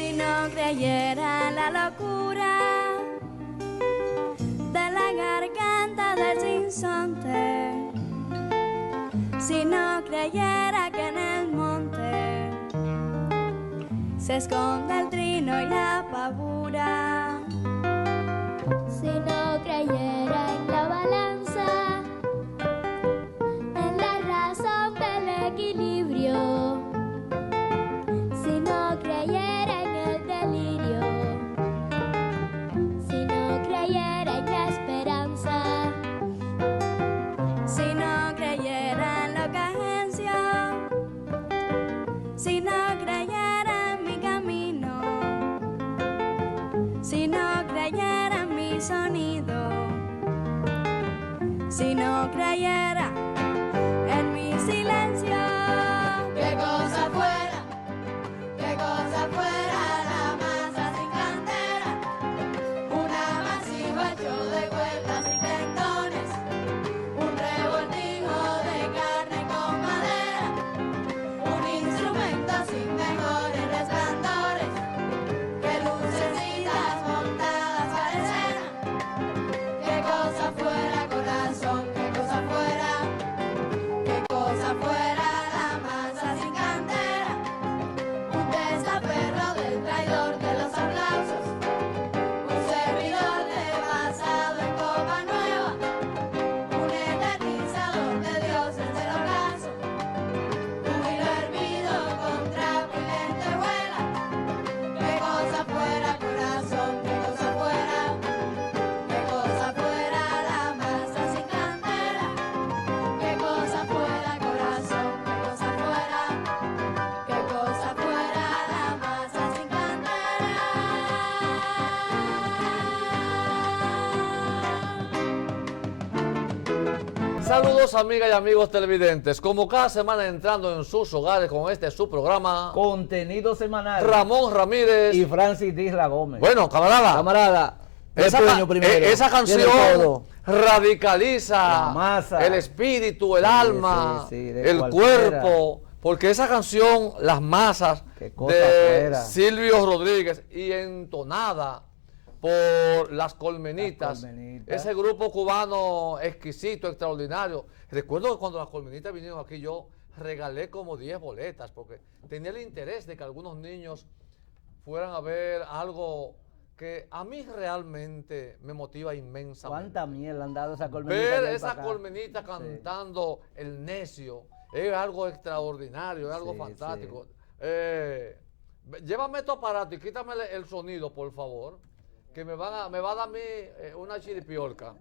Si no creyera en la locura de la garganta del sinsonte, si no creyera que en el monte se esconde el trino y la pavura, si no creyera en la balanza, en la razón del equilibrio, si no creyera en el delirio, si no creyera en la esperanza, si no creyera en lo que agencio, si no creyera en mi camino, si no creyera en mi sonido, si no creyera en mi silencio. Qué cosa fuera la masa sin cantera, un amasijo hecho de vueltas y tendones, un revoltijo de carne con madera, un instrumento sin mejores resplandores, que lucecitas montadas parecieran. Qué cosa fuera, corazón, qué cosa fuera la masa sin cantera, un testaferro del traidor de los aplausos, un servidor de basado en copa nueva, un eternizador de dioses del ocaso, un hilo hervido con trapo y lentejuela. Qué cosa fuera, corazón, qué cosa fuera la masa sin cantera, qué cosa fuera, corazón, qué cosa fuera la masa sin cantera. Saludos amigas y amigos televidentes, como cada semana entrando en sus hogares con este su programa, Contenido semanal. Ramón Ramírez. Y Francis Disla Gómez. Bueno, camarada, esa canción radicaliza la masa, el espíritu, el alma, el cualquiera. Cuerpo, porque esa canción, Las Masas, de fuera. Silvio Rodríguez, y entonada por Las Colmenitas, ese grupo cubano exquisito, extraordinario. Recuerdo que cuando Las Colmenitas vinieron aquí, yo regalé como 10 boletas, porque tenía el interés de que algunos niños fueran a ver algo que a mí realmente me motiva inmensamente. ¿Cuánta miel han dado esa colmenita? Ver esa colmenita cantando El Necio es algo extraordinario, es algo fantástico. Llévame tu aparato y quítame el sonido, por favor, que me va a dar a mí una chiripiorca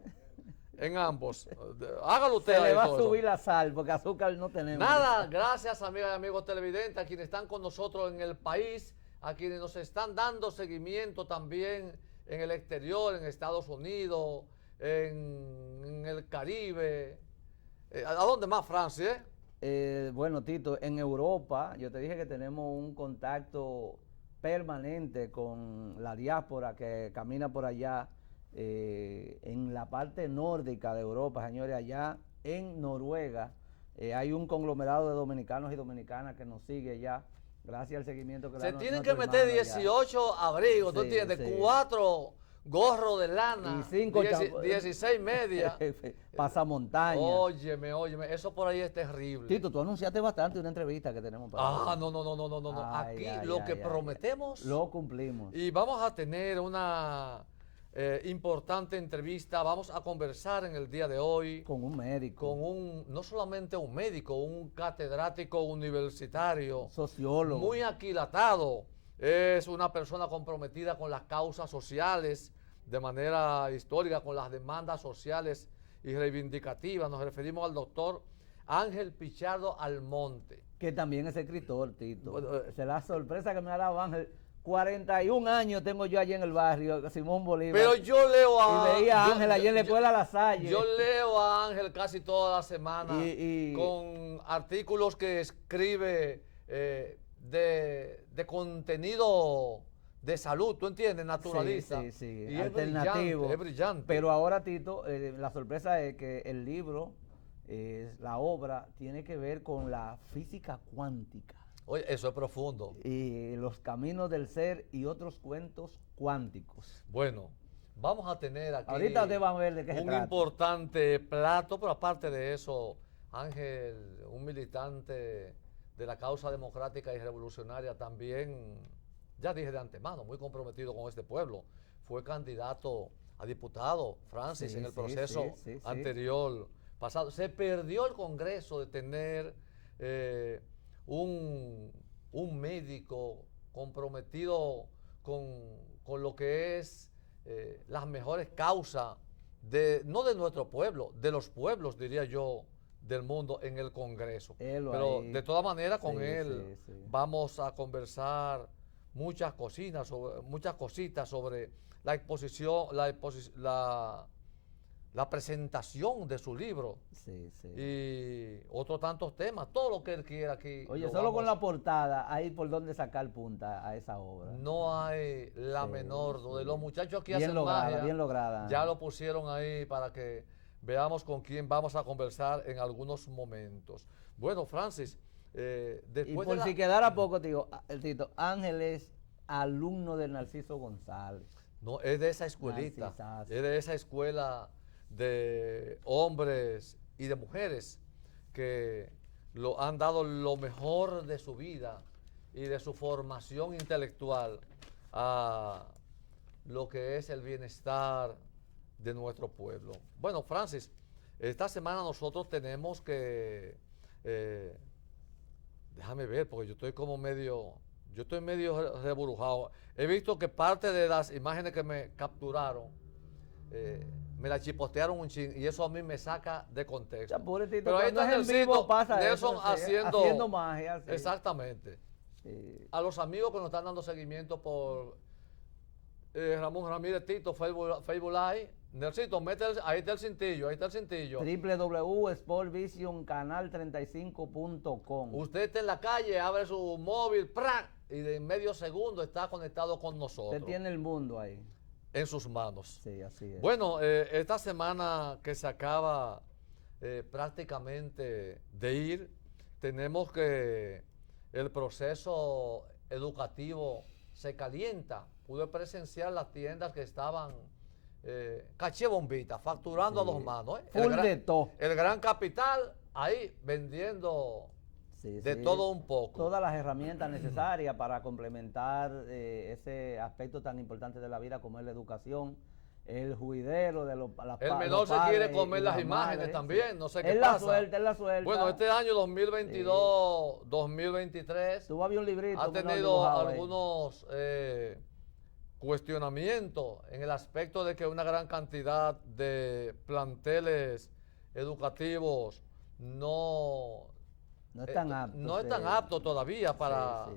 en ambos. Hágalo usted. Se le va a todo subir eso. la sal, porque azúcar no tenemos. Nada, gracias amigas y amigos televidentes, a quienes están con nosotros en el país, a quienes nos están dando seguimiento también en el exterior, en Estados Unidos, en el Caribe. ¿A dónde más, Francia? Bueno, Tito, en Europa, yo te dije que tenemos un contacto permanente con la diáspora que camina por allá, en la parte nórdica de Europa, señores, allá en Noruega. Hay un conglomerado de dominicanos y dominicanas que nos sigue ya, gracias al seguimiento que Se da tienen nuestro que meter hermano allá. 18 abrigos, ¿tú entiendes? 4 gorros de lana, Y 5 16 medias. pasamontaña. Óyeme, eso por ahí es terrible. Tito, tú anunciaste bastante una entrevista que tenemos para No. Ay, Aquí ay, lo ay, que ay, prometemos lo cumplimos. y vamos a tener una importante entrevista. Vamos a conversar en el día de hoy Con un médico. no solamente un médico, un catedrático universitario, Sociólogo. muy aquilatado. Es una persona comprometida con las causas sociales de manera histórica, con las demandas sociales y reivindicativas. Nos referimos al doctor Ángel Pichardo Almonte. Que también es escritor, Tito. Bueno, Esa es la sorpresa que me ha dado Ángel. 41 años tengo yo allí en el barrio, Simón Bolívar. Pero yo leo y veía a Ángel allí en la escuela La Salle. Yo leo a Ángel casi toda la semana Y con artículos que escribe de contenido de salud, ¿tú entiendes? Naturalista. Sí. Y alternativo. es brillante. Pero ahora, Tito, la sorpresa es que el libro, la obra, tiene que ver con la física cuántica. Oye, eso es profundo. Y Los caminos del ser y otros cuentos cuánticos. Bueno, vamos a tener aquí Ahorita ustedes van a ver de qué se un trata. importante plato, pero aparte de eso, Ángel, un militante de la causa democrática y revolucionaria también, ya dije de antemano, muy comprometido con este pueblo. Fue candidato a diputado, Francis, Sí, en el sí, proceso sí. anterior pasado. Se perdió el Congreso de tener un médico comprometido con lo que es las mejores causas, no de nuestro pueblo, de los pueblos, diría yo, del mundo en el Congreso. Pero Ahí. de todas maneras con Sí, él sí. vamos a conversar muchas cositas sobre la exposición, la presentación de su libro Sí. y otros tantos temas, todo lo que él quiera aquí. Oye, solo con la portada hay por dónde sacar punta a esa obra. No hay la menor duda. Los muchachos aquí bien hacen lograda, magia. bien lograda. Ya lo pusieron ahí para que veamos con quién vamos a conversar en algunos momentos. Bueno, Francis, Y después por de si quedara poco, Tito, Ángel es alumno de Narciso González. No, es de esa escuelita, Narcisazo. es de esa escuela de hombres y de mujeres que han dado lo mejor de su vida y de su formación intelectual a lo que es el bienestar de nuestro pueblo. Bueno, Francis, esta semana nosotros tenemos que, déjame ver, porque yo estoy medio reburujado. He visto que parte de las imágenes que me capturaron, me la chipotearon un chin y eso a mí me saca de contexto. Ya, pobre Tito, Pero ahí cuando está es en vivo Nelsito, pasa Nelson eso, sí, haciendo magia. Sí. Exactamente. Sí. A los amigos que nos están dando seguimiento por Ramón Ramírez Tito, Facebook Live. Nelsito, ahí está el cintillo, www.sportvisioncanal35.com. Usted está en la calle, abre su móvil, ¡prac! Y de medio segundo está conectado con nosotros. Usted tiene el mundo ahí. En sus manos. Sí, así es. Bueno, esta semana que se acaba prácticamente de ir, tenemos que el proceso educativo se calienta. Pude presenciar las tiendas que estaban caché bombita, facturando a dos manos. Full de todo. El Gran Capital ahí vendiendo de todo un poco. Todas las herramientas necesarias para complementar ese aspecto tan importante de la vida como es la educación, el juidero de los El menor se quiere comer las imágenes también, no sé qué pasa. Es la suerte. Bueno, este año 2022, 2023, tú había un librito ha tenido algunos cuestionamientos en el aspecto de que una gran cantidad de planteles educativos no están aptos. No están aptos todavía para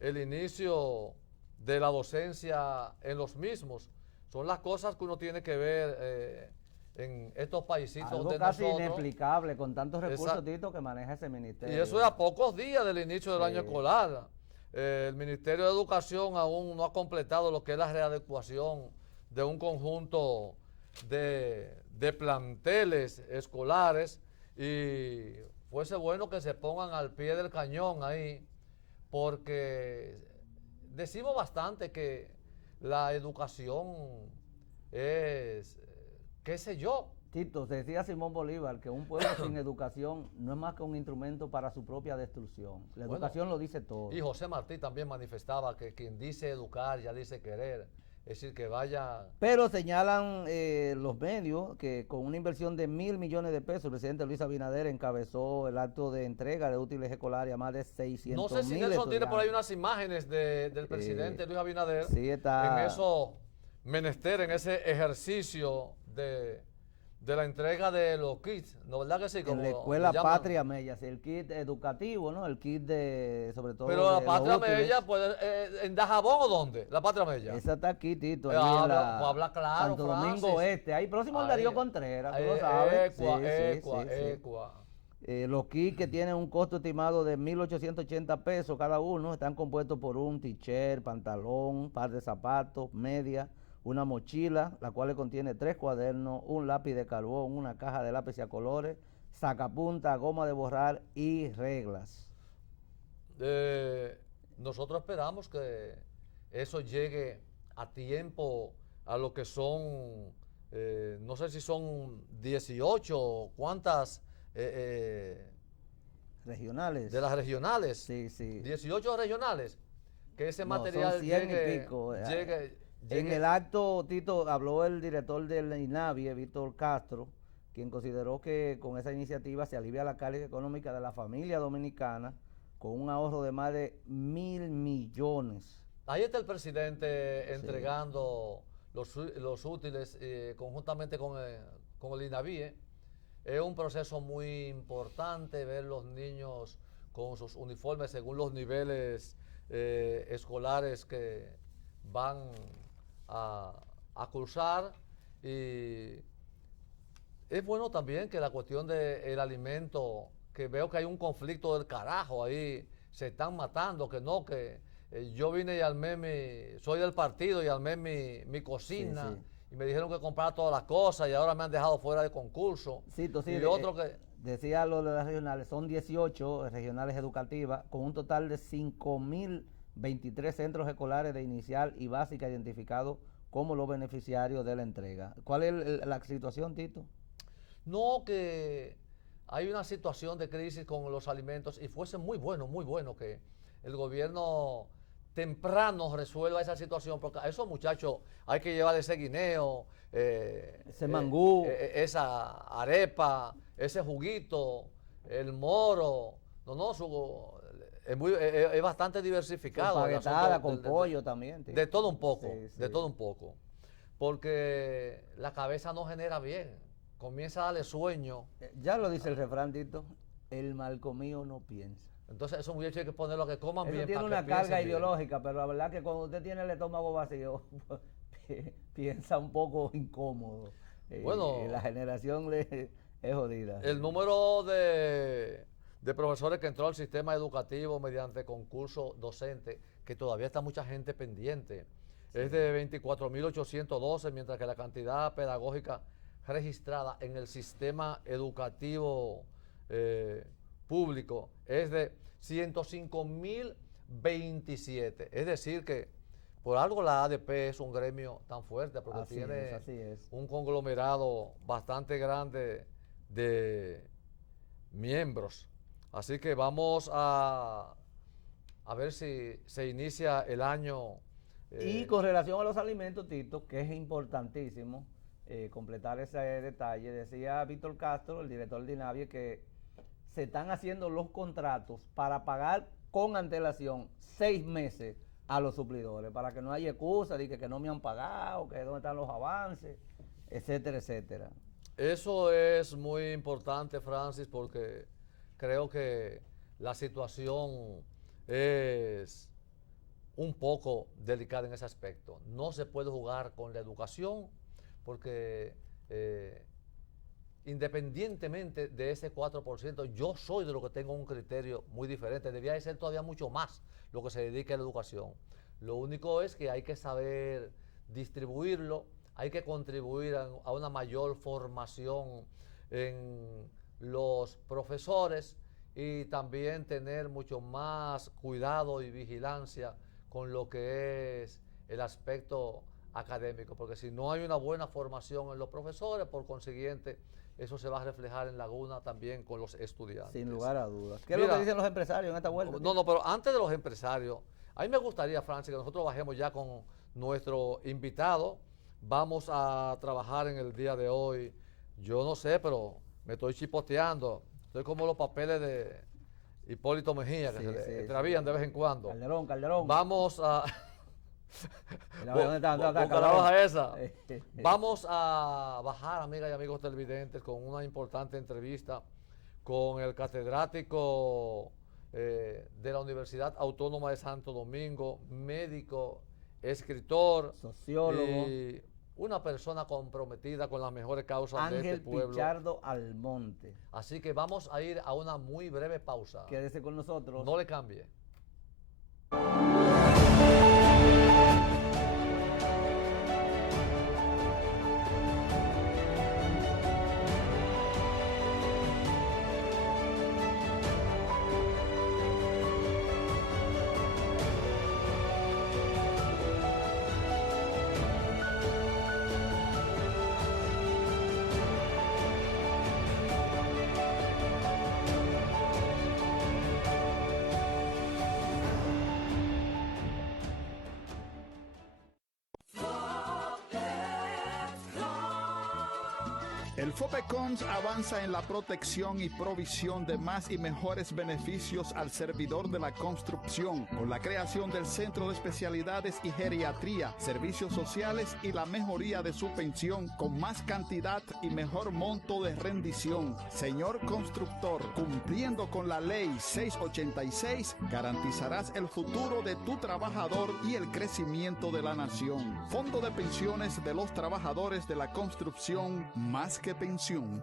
el inicio de la docencia en los mismos. Son las cosas que uno tiene que ver en estos paisitos algo de casi nosotros. Inexplicable con tantos recursos, Tito, que maneja ese ministerio. Y eso es a pocos días del inicio del año escolar. El Ministerio de Educación aún no ha completado lo que es la readecuación de un conjunto de planteles escolares y fuese bueno que se pongan al pie del cañón ahí, porque decimos bastante que la educación es, qué sé yo. Tito, decía Simón Bolívar que un pueblo sin educación no es más que un instrumento para su propia destrucción. La educación lo dice todo. Y José Martí también manifestaba que quien dice educar ya dice querer. Es decir, que vaya... Pero señalan los medios que con una inversión de 1.000 millones de pesos, el presidente Luis Abinader encabezó el acto de entrega de útiles escolares a más de 600.000 No sé si Nelson tiene por ahí unas imágenes del presidente Luis Abinader. Sí, está. En eso menester, en ese ejercicio de la entrega de los kits, ¿no? ¿Verdad que sí? En la escuela Patria Mella, el kit educativo, ¿no? El kit de, sobre todo. Pero la Patria Mella, pues, ¿en Dajabón o dónde? La Patria Mella. Esa está aquí, Tito. Habla claro, Santo Domingo Este. Ahí próximo al Darío Contreras, tú lo sabes. Los kits que tienen un costo estimado de 1.880 pesos cada uno, están compuestos por un t-shirt, pantalón, par de zapatos, media, una mochila, la cual contiene 3 cuadernos, un lápiz de carbón, una caja de lápiz a colores, sacapunta, goma de borrar y reglas. nosotros esperamos que eso llegue a tiempo a lo que son, no sé si son 18, ¿cuántas? Regionales. De las regionales. Sí, sí. 18 regionales. Que ese No, son material 100 y llegue, pico. llegue En el acto, Tito, habló el director del INAVIE, Víctor Castro, quien consideró que con esa iniciativa se alivia la carga económica de la familia dominicana con un ahorro de más de 1.000 millones. Ahí está el presidente entregando los útiles conjuntamente con el INAVIE. Es un proceso muy importante ver los niños con sus uniformes según los niveles escolares que van a cursar, y es bueno también que la cuestión del alimento, que veo que hay un conflicto del carajo ahí, se están matando, que no, que yo vine y armé soy del partido y armé mi cocina, y me dijeron que comprara todas las cosas y ahora me han dejado fuera de concurso. Sí, y otro que... Decía lo de las regionales, son 18 regionales educativas con un total de 5.023 centros escolares de inicial y básica identificados como los beneficiarios de la entrega. ¿Cuál es la situación, Tito? No, que hay una situación de crisis con los alimentos y fuese muy bueno que el gobierno temprano resuelva esa situación, porque a esos muchachos hay que llevarle ese guineo, ese mangú, esa arepa, ese juguito, el moro, es bastante diversificado. Paguetada con pollo también. Tío. De todo un poco, sí. de todo un poco, porque la cabeza no genera bien, comienza a darle sueño. Ya lo dice el refrán, Tito, el mal comido no piensa. Entonces esos muchachos hay que ponerlo a que coman Eso bien. tiene una carga ideológica, pero la verdad que cuando usted tiene el estómago vacío, piensa un poco incómodo. Bueno, la generación es jodida. El número de profesores que entró al sistema educativo mediante concurso docente, que todavía está mucha gente pendiente, es de 24.812, mientras que la cantidad pedagógica registrada en el sistema educativo público es de 105.027. Es decir que por algo la ADP es un gremio tan fuerte, porque tiene un conglomerado bastante grande de miembros. Así que vamos a ver si se inicia el año. Y con relación a los alimentos, Tito, que es importantísimo completar ese detalle, decía Víctor Castro, el director de INAVIE, que se están haciendo los contratos para pagar con antelación 6 meses a los suplidores, para que no haya excusa de que no me han pagado, que dónde están los avances, etcétera, etcétera. Eso es muy importante, Francis, porque creo que la situación es un poco delicada en ese aspecto. No se puede jugar con la educación porque independientemente de ese 4%, yo soy de lo que tengo un criterio muy diferente. Debía de ser todavía mucho más lo que se dedique a la educación. Lo único es que hay que saber distribuirlo, hay que contribuir a una mayor formación en los profesores y también tener mucho más cuidado y vigilancia con lo que es el aspecto académico, porque si no hay una buena formación en los profesores, por consiguiente, eso se va a reflejar en laguna también con los estudiantes. Sin lugar a dudas. ¿Qué es lo que dicen los empresarios en esta vuelta? No, pero antes de los empresarios, a mí me gustaría, Francis, que nosotros bajemos ya con nuestro invitado. Vamos a trabajar en el día de hoy. Yo no sé, pero me estoy chipoteando. Estoy como los papeles de Hipólito Mejía, que se le extravían de vez en cuando. Calderón. Vamos a... ¿Dónde está? la baja esa. Vamos a bajar, amigas y amigos televidentes, con una importante entrevista con el catedrático de la Universidad Autónoma de Santo Domingo, médico, escritor, sociólogo, y una persona comprometida con las mejores causas de este pueblo. Ángel Pichardo Almonte. Así que vamos a ir a una muy breve pausa. Quédese con nosotros. No le cambie. El FOPECONS avanza en la protección y provisión de más y mejores beneficios al servidor de la construcción, con la creación del Centro de Especialidades y Geriatría, Servicios Sociales y la mejoría de su pensión con más cantidad y mejor monto de rendición. Señor constructor, cumpliendo con la Ley 686, garantizarás el futuro de tu trabajador y el crecimiento de la nación. Fondo de Pensiones de los Trabajadores de la Construcción, más que pensión.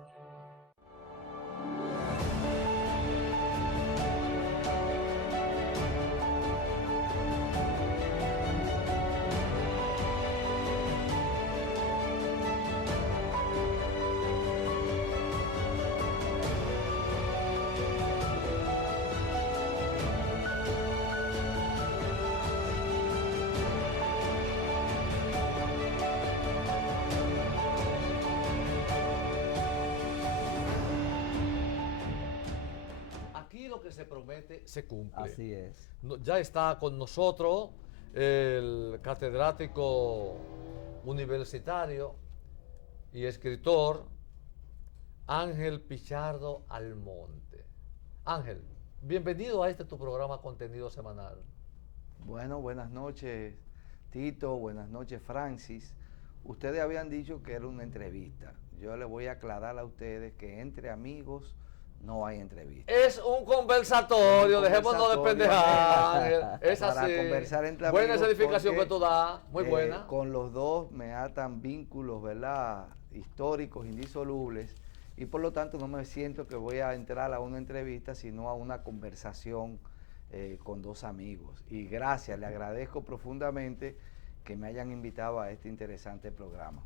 Aquí lo que se promete se cumple. Así es. Ya está con nosotros el catedrático universitario y escritor Ángel Pichardo Almonte. Ángel, bienvenido a este tu programa Contenido Semanal. Bueno, buenas noches, Tito, buenas noches, Francis. Ustedes habían dicho que era una entrevista. Yo les voy a aclarar a ustedes que entre amigos no hay entrevista. Es un conversatorio, dejémonos de pendejar, Ángel. Es Para así. conversar entre buena amigos, esa edificación porque, que tú das, muy buena. Con los dos me atan vínculos, ¿verdad? Históricos, indisolubles. Y por lo tanto no me siento que voy a entrar a una entrevista, sino a una conversación con dos amigos. Y gracias, le agradezco profundamente que me hayan invitado a este interesante programa.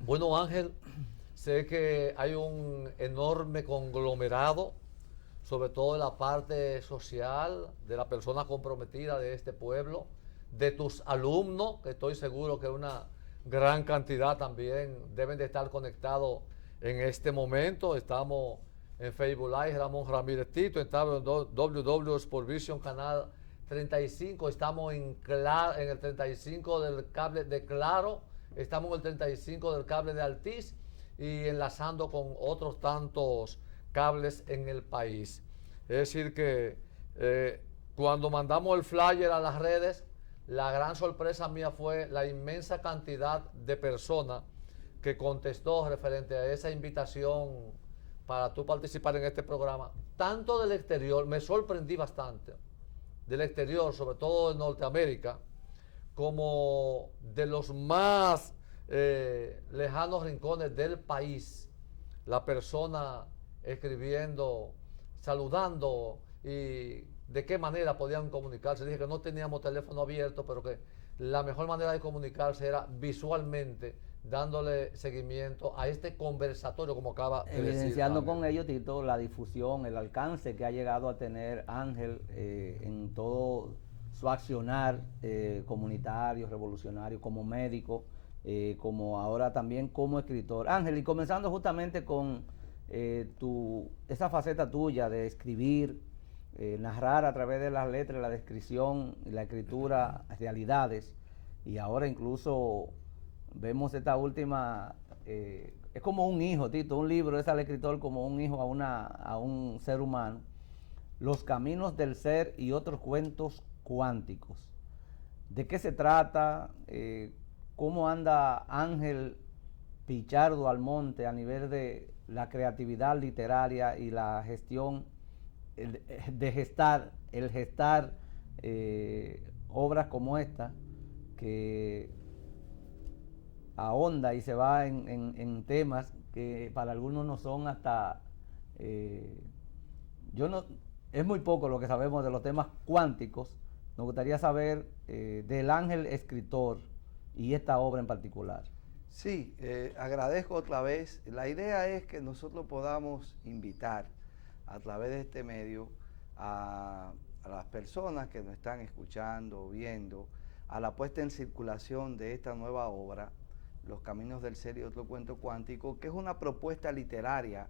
Bueno, Ángel, sé que hay un enorme conglomerado, sobre todo en la parte social, de la persona comprometida de este pueblo, de tus alumnos, que estoy seguro que una gran cantidad también deben de estar conectados en este momento. Estamos en Facebook Live, Ramón Ramírez Tito, estamos en WW Sport Vision Canal 35, estamos en el 35 del cable de Claro, estamos en el 35 del cable de Altiz y enlazando con otros tantos cables en el país. Es decir que cuando mandamos el flyer a las redes, la gran sorpresa mía fue la inmensa cantidad de personas que contestó referente a esa invitación para tú participar en este programa, tanto del exterior, me sorprendí bastante, del exterior, sobre todo de Norteamérica, como de los más lejanos rincones del país, la persona escribiendo, saludando y de qué manera podían comunicarse. Dije que no teníamos teléfono abierto, pero que la mejor manera de comunicarse era visualmente, dándole seguimiento a este conversatorio, como acaba de decir. Evidenciando con ello, Tito, la difusión, el alcance que ha llegado a tener Ángel en todo su accionar comunitario, revolucionario, como médico, como ahora también como escritor. Ángel, y comenzando justamente con esa faceta tuya de escribir, narrar a través de las letras, la descripción, la escritura, realidades, y ahora incluso vemos esta última, es como un hijo, Tito, un libro es al escritor como un hijo a un ser humano, Los Caminos del Ser y otros cuentos cuánticos. ¿De qué se trata? ¿Cómo anda Ángel Pichardo Almonte a nivel de la creatividad literaria y la gestión, de gestar obras como esta, que ahonda y se va en temas que para algunos no son hasta, es muy poco lo que sabemos de los temas cuánticos. Nos gustaría saber del Ángel escritor y esta obra en particular. Sí, agradezco otra vez. La idea es que nosotros podamos invitar a través de este medio a las personas que nos están escuchando, viendo, a la puesta en circulación de esta nueva obra, Los Caminos del Ser y otro cuento cuántico, que es una propuesta literaria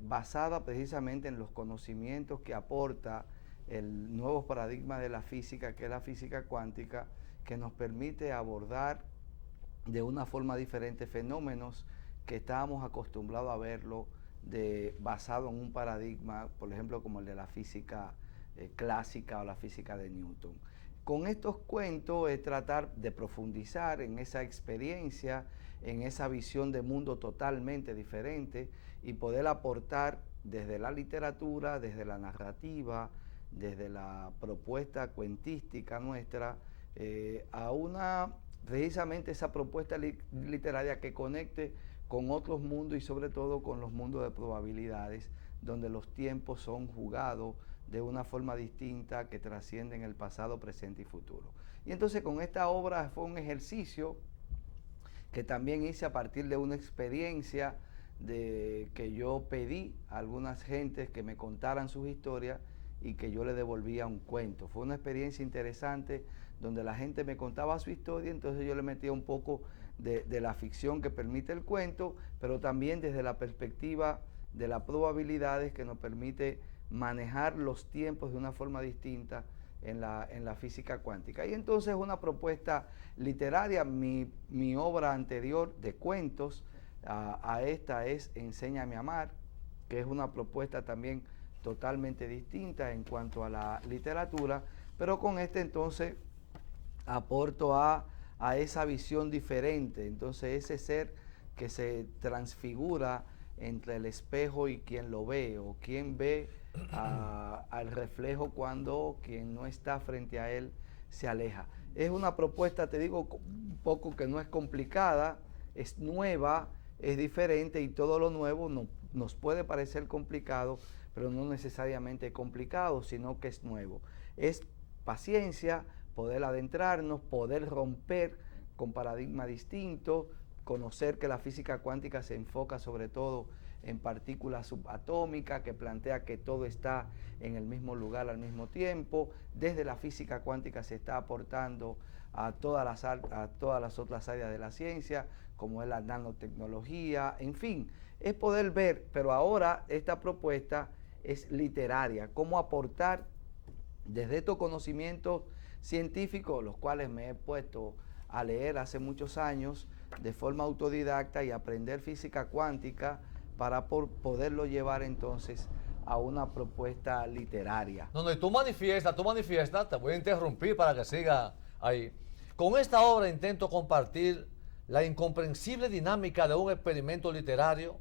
basada precisamente en los conocimientos que aporta el nuevo paradigma de la física, que es la física cuántica, que nos permite abordar de una forma diferente fenómenos que estábamos acostumbrados a verlo basado en un paradigma, por ejemplo, como el de la física clásica o la física de Newton. Con estos cuentos es tratar de profundizar en esa experiencia, en esa visión de mundo totalmente diferente y poder aportar desde la literatura, desde la narrativa, desde la propuesta cuentística nuestra, precisamente esa propuesta literaria que conecte con otros mundos y sobre todo con los mundos de probabilidades, donde los tiempos son jugados de una forma distinta que trascienden el pasado, presente y futuro. Y entonces con esta obra fue un ejercicio que también hice a partir de una experiencia que yo pedí a algunas gentes que me contaran sus historias y que yo le devolvía un cuento. Fue una experiencia interesante donde la gente me contaba su historia, entonces yo le metía un poco de la ficción que permite el cuento, pero también desde la perspectiva de las probabilidades que nos permite manejar los tiempos de una forma distinta en la física cuántica. Y entonces una propuesta literaria, mi obra anterior de cuentos a esta es Enséñame a amar, que es una propuesta también totalmente distinta en cuanto a la literatura, pero con este entonces aporto a esa visión diferente, entonces ese ser que se transfigura entre el espejo y quien lo ve, o quien ve al reflejo cuando quien no está frente a él se aleja. Es una propuesta, te digo, un poco que no es complicada, es nueva, es diferente y todo lo nuevo nos puede parecer complicado, pero no necesariamente complicado, sino que es nuevo. Es paciencia, poder adentrarnos, poder romper con paradigmas distintos, conocer que la física cuántica se enfoca sobre todo en partículas subatómicas, que plantea que todo está en el mismo lugar al mismo tiempo. Desde la física cuántica se está aportando a todas las otras áreas de la ciencia, como es la nanotecnología, en fin, es poder ver, pero ahora esta propuesta es literaria, cómo aportar desde estos conocimientos científicos, los cuales me he puesto a leer hace muchos años de forma autodidacta y aprender física cuántica para poderlo llevar entonces a una propuesta literaria. No, y tú manifiestas, te voy a interrumpir para que siga ahí. Con esta obra intento compartir la incomprensible dinámica de un experimento literario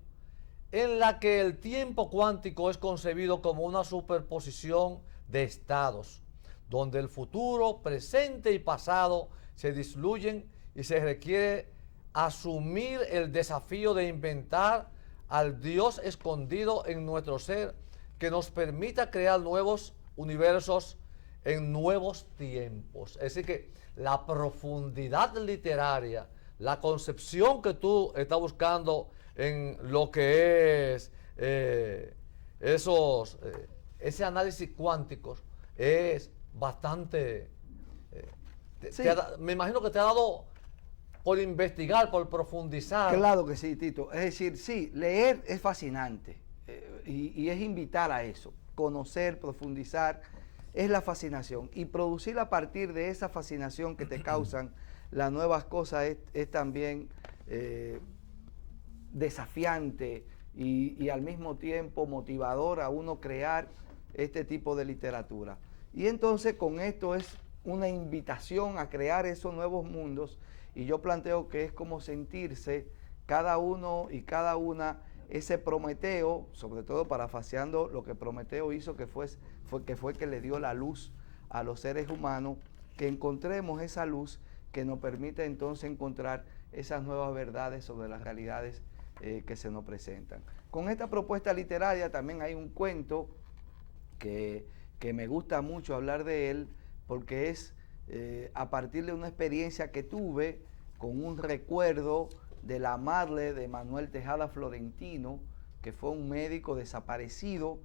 en la que el tiempo cuántico es concebido como una superposición de estados, donde el futuro, presente y pasado se disluyen y se requiere asumir el desafío de inventar al Dios escondido en nuestro ser que nos permita crear nuevos universos en nuevos tiempos. Es decir que la profundidad literaria, la concepción que tú estás buscando en lo que es ese análisis cuántico es bastante... Sí. Me imagino que te ha dado por investigar, por profundizar. Claro que sí, Tito. Es decir, sí, leer es fascinante y es invitar a eso. Conocer, profundizar, es la fascinación. Y producir a partir de esa fascinación que te causan las nuevas cosas es también desafiante y al mismo tiempo motivador a uno crear este tipo de literatura. Y entonces con esto es una invitación a crear esos nuevos mundos, y yo planteo que es como sentirse cada uno y cada una ese Prometeo, sobre todo parafaseando lo que Prometeo hizo, que fue que le dio la luz a los seres humanos, que encontremos esa luz que nos permite entonces encontrar esas nuevas verdades sobre las realidades que se nos presentan. Con esta propuesta literaria también hay un cuento que me gusta mucho hablar de él, porque es a partir de una experiencia que tuve con un recuerdo de la madre de Manuel Tejada Florentino, que fue un médico desaparecido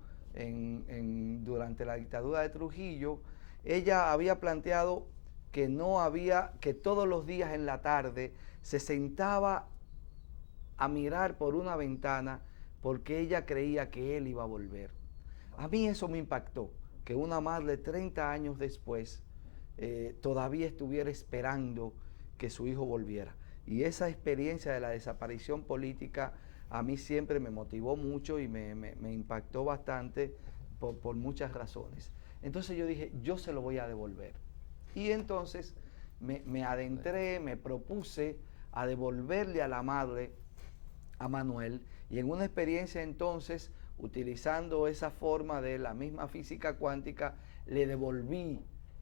durante la dictadura de Trujillo. Ella había planteado que todos los días en la tarde se sentaba a mirar por una ventana porque ella creía que él iba a volver. A mí eso me impactó, que una madre 30 años después todavía estuviera esperando que su hijo volviera. Y esa experiencia de la desaparición política a mí siempre me motivó mucho y me impactó bastante por muchas razones. Entonces yo dije, yo se lo voy a devolver. Y entonces me adentré, me propuse a devolverle a la madre, a Manuel, y en una experiencia entonces, utilizando esa forma de la misma física cuántica, le devolví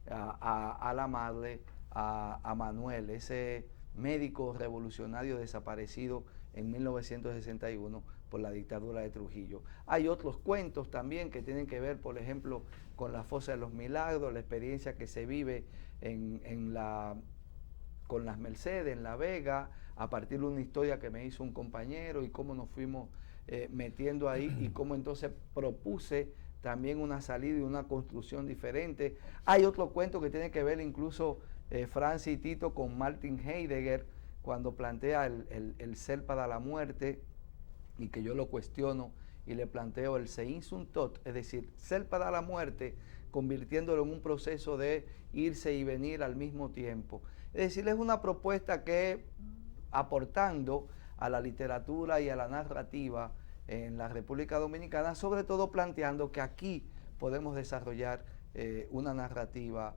a la madre, a Manuel, ese médico revolucionario desaparecido en 1961 por la dictadura de Trujillo. Hay otros cuentos también que tienen que ver, por ejemplo, con la Fosa de los Milagros, la experiencia que se vive con las Mercedes, en La Vega, a partir de una historia que me hizo un compañero y cómo nos fuimos metiendo ahí y cómo entonces propuse también una salida y una construcción diferente. Hay otro cuento que tiene que ver incluso Francis y Tito con Martin Heidegger, cuando plantea el ser para la muerte, y que yo lo cuestiono y le planteo el Sein zum Tod, es decir, ser para la muerte, convirtiéndolo en un proceso de irse y venir al mismo tiempo. Es decir, es una propuesta que, aportando a la literatura y a la narrativa en la República Dominicana, sobre todo planteando que aquí podemos desarrollar una narrativa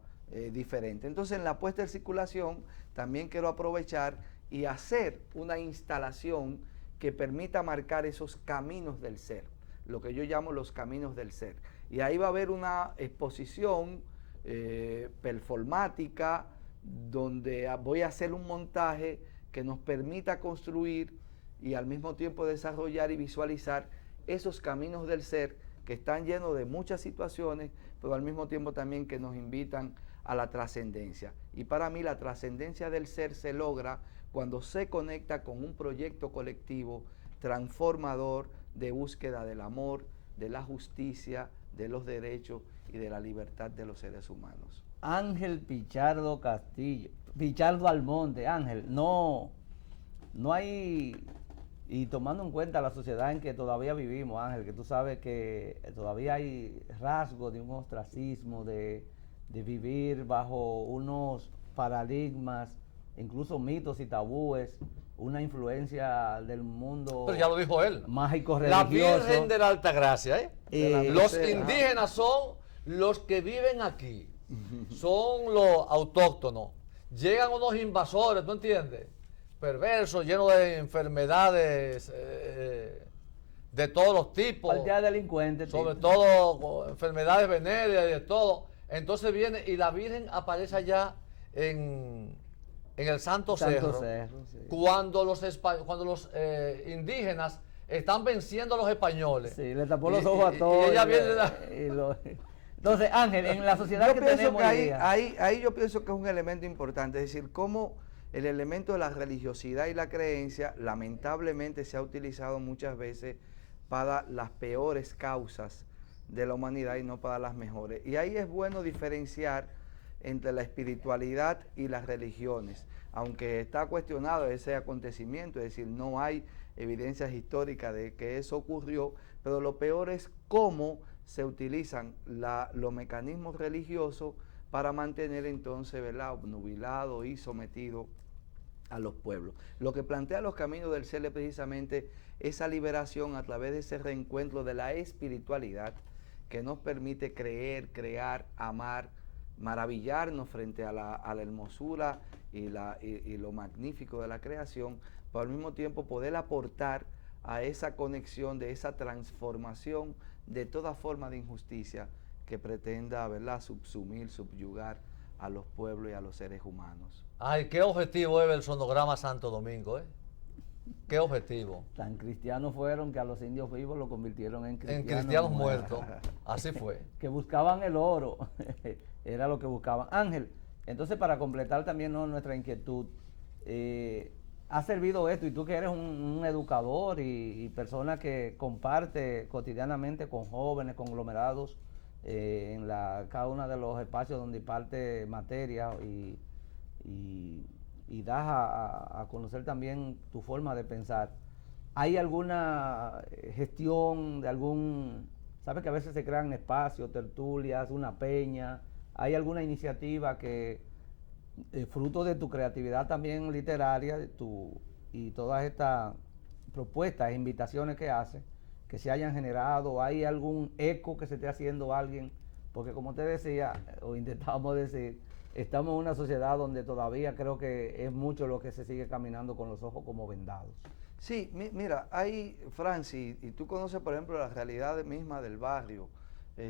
diferente. Entonces, en la puesta en circulación también quiero aprovechar y hacer una instalación que permita marcar esos caminos del ser, lo que yo llamo los caminos del ser. Y ahí va a haber una exposición performática donde voy a hacer un montaje que nos permita construir y al mismo tiempo desarrollar y visualizar esos caminos del ser que están llenos de muchas situaciones, pero al mismo tiempo también que nos invitan a la trascendencia. Y para mí la trascendencia del ser se logra cuando se conecta con un proyecto colectivo transformador de búsqueda del amor, de la justicia, de los derechos y de la libertad de los seres humanos. Ángel Pichardo Castillo, Pichardo Almonte. Ángel, no hay, y tomando en cuenta la sociedad en que todavía vivimos, Ángel, que tú sabes que todavía hay rasgos de un ostracismo, de vivir bajo unos paradigmas, incluso mitos y tabúes, una influencia del mundo. Pero ya lo dijo él. Mágico La religioso. Virgen de la Altagracia, ¿eh? Eh, Los indígenas son los que viven aquí, son los autóctonos. Llegan unos invasores, ¿tú entiendes? Perversos, llenos de enfermedades de todos los tipos. Cualquier delincuente. Sobre tipo. todo enfermedades venéreas y de todo. Entonces viene y la Virgen aparece allá en el Santo Cerro, Sí. cuando los indígenas están venciendo a los españoles. Sí, le tapó los ojos a todos. Y ella viene Entonces, Ángel, en la sociedad Yo que pienso tenemos que hoy día, ahí yo pienso que es un elemento importante, es decir, cómo el elemento de la religiosidad y la creencia lamentablemente se ha utilizado muchas veces para las peores causas de la humanidad y no para las mejores. Y ahí es bueno diferenciar entre la espiritualidad y las religiones, aunque está cuestionado ese acontecimiento, es decir, no hay evidencias históricas de que eso ocurrió, pero lo peor es cómo se utilizan los mecanismos religiosos para mantener entonces, ¿verdad?, obnubilado y sometido a los pueblos. Lo que plantea los caminos del ser es precisamente esa liberación a través de ese reencuentro de la espiritualidad que nos permite creer, crear, amar, maravillarnos frente a la hermosura y lo magnífico de la creación, pero al mismo tiempo poder aportar a esa conexión, de esa transformación de toda forma de injusticia que pretenda, ¿verdad?, subsumir, subyugar a los pueblos y a los seres humanos. Ay, qué objetivo es el sonograma Santo Domingo, ¿eh? Qué objetivo. tan cristianos fueron que a los indios vivos lo convirtieron en Cristianos muertos. Así fue. Que buscaban el oro, era lo que buscaban. Ángel, entonces para completar también, ¿no?, nuestra inquietud, ha servido esto, y tú que eres un educador y persona que comparte cotidianamente con jóvenes, conglomerados, en cada uno de los espacios donde imparte materia y das a conocer también tu forma de pensar. ¿Hay alguna gestión de sabes que a veces se crean espacios, tertulias, una peña? ¿Hay alguna iniciativa que fruto de tu creatividad también literaria y todas estas propuestas e invitaciones que haces, que se hayan generado, hay algún eco que se esté haciendo a alguien, porque como te decía, o intentábamos decir, estamos en una sociedad donde todavía creo que es mucho lo que se sigue caminando con los ojos como vendados. Sí, mira, hay, Francis, y tú conoces, por ejemplo, la realidad misma del barrio,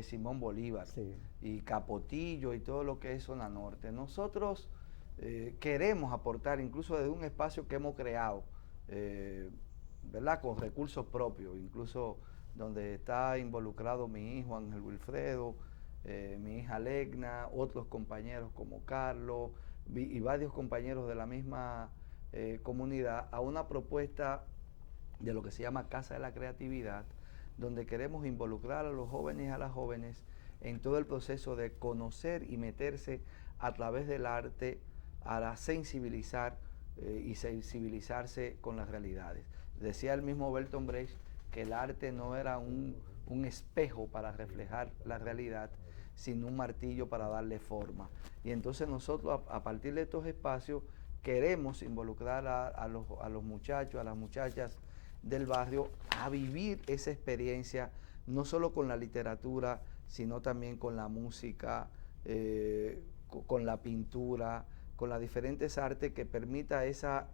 Simón Bolívar, Sí. y Capotillo y todo lo que es zona norte. Nosotros queremos aportar, incluso desde un espacio que hemos creado, ¿verdad? Con recursos propios, incluso donde está involucrado mi hijo Ángel Wilfredo, mi hija Legna, otros compañeros como Carlos y varios compañeros de la misma comunidad, a una propuesta de lo que se llama Casa de la Creatividad, donde queremos involucrar a los jóvenes y a las jóvenes en todo el proceso de conocer y meterse a través del arte a sensibilizar y sensibilizarse con las realidades. Decía el mismo Bertolt Brecht que el arte no era un espejo para reflejar la realidad, sino un martillo para darle forma. Y entonces nosotros a partir de estos espacios queremos involucrar a los muchachos, a las muchachas del barrio a vivir esa experiencia, no solo con la literatura, sino también con la música, con la pintura, con las diferentes artes que permita esa